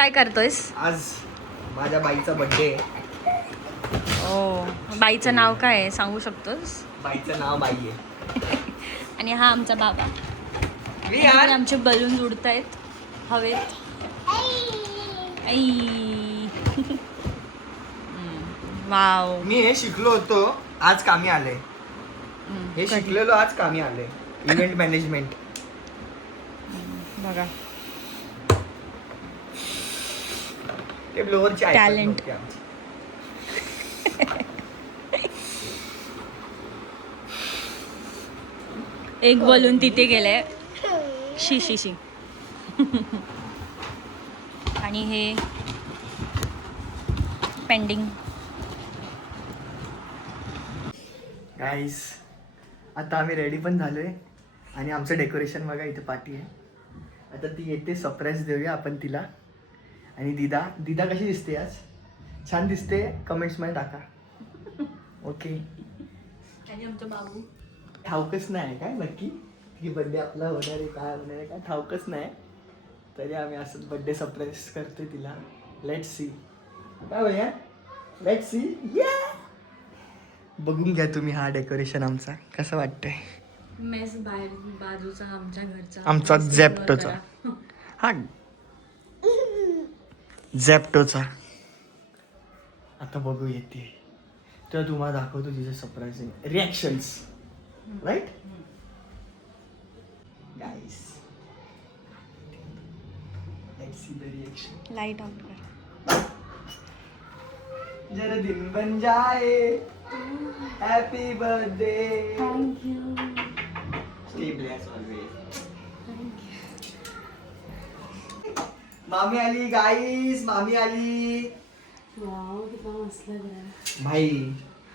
काय करतोयस? आज माझ्या बाईचा बर्थडे आहे. ओ, बाईचं नाव काय आहे सांगू शकतोस? बाईचं नाव बाई आहे. आणि हा आमचा बाबा. मी आणि यार आमचे बलून उडतायत हवेत. वाव. मी हे शिकलो होतो, आज कामी आले. हे शिकलेलो आज कामी आले. Event management. बघा ते ब्लोअरची Talent. एक बलून तिथे गेलंय. शी आणि हे पेंडिंग. गाईस, आता आम्ही रेडी पण झालोय आणि आमचं डेकोरेशन बघा, इथे पार्टी आहे. आता ती येते, सरप्राईज देऊया आपण तिला. आणि दिदा कशी दिसते आज? छान दिसते, कमेंट्समध्ये टाका. ओके. आणि आमचा बाबू ठाऊकच नाही काय नक्की की बड्डे आपला होणार आहे, काय होणार आहे, काय ठाऊकच नाही. तरी आम्ही असं बड्डे सरप्राईज करतोय तिला. लेट्स सी काय भैया, लेट्स सी. बघून घ्या तुम्ही हा डेकोरेशन आमचा कसं वाटतंय. मेस बाहेर बाजूचा आमच्या घरचा आमचा झेप्टोचा. हा झेप्टोचा. आता बघू येते तेव्हा तुम्हाला दाखवतो तिचं surprising reactions. Right guys, let's see the reaction. Light on कर. जरा दिन बन जाए, happy birthday, thank you. Stay bless always. मामी आली गाईस, मामी आली. वाव, कितना मस्त लग रहा है. भाई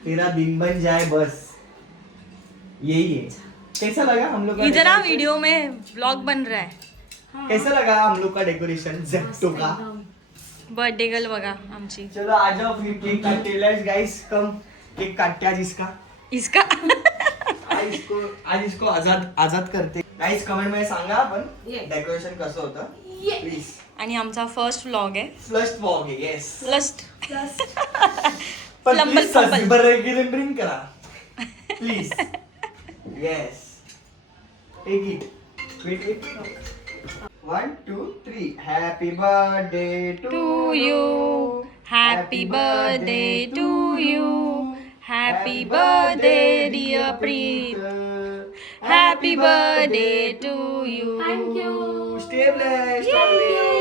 तेरा दिन बन जाए बस, यही है. कैसा लगा हम लोग का इधर आ, decoration? वीडियो में व्लॉग बन रहा है. कैसा लगा हम लोग का डेकोरेशन जेप्टो का? बर्थडे गर्ल बघा आमची. चलो आ जाओ फिर केक काटते. लेट्स गाइस कम, केक काटते आज इसका. इसका आज इसको आजाद करते. गाइस कमेंट मध्ये सांगा आपण डेकोरेशन कसं होतं प्लीज. आणि आमचा फर्स्ट व्लॉग आहे. फ्लस्ट वॉक आहे. येस फ्लस्ट पण फ्लंबल प्लीज फंबल. बरं ड्रिंक करा please. Yes take it. Wait 1 2 3. Happy birthday to you. Happy birthday to you. Happy birthday dear Preet. Happy birthday to you. Stay blessed. Thank you.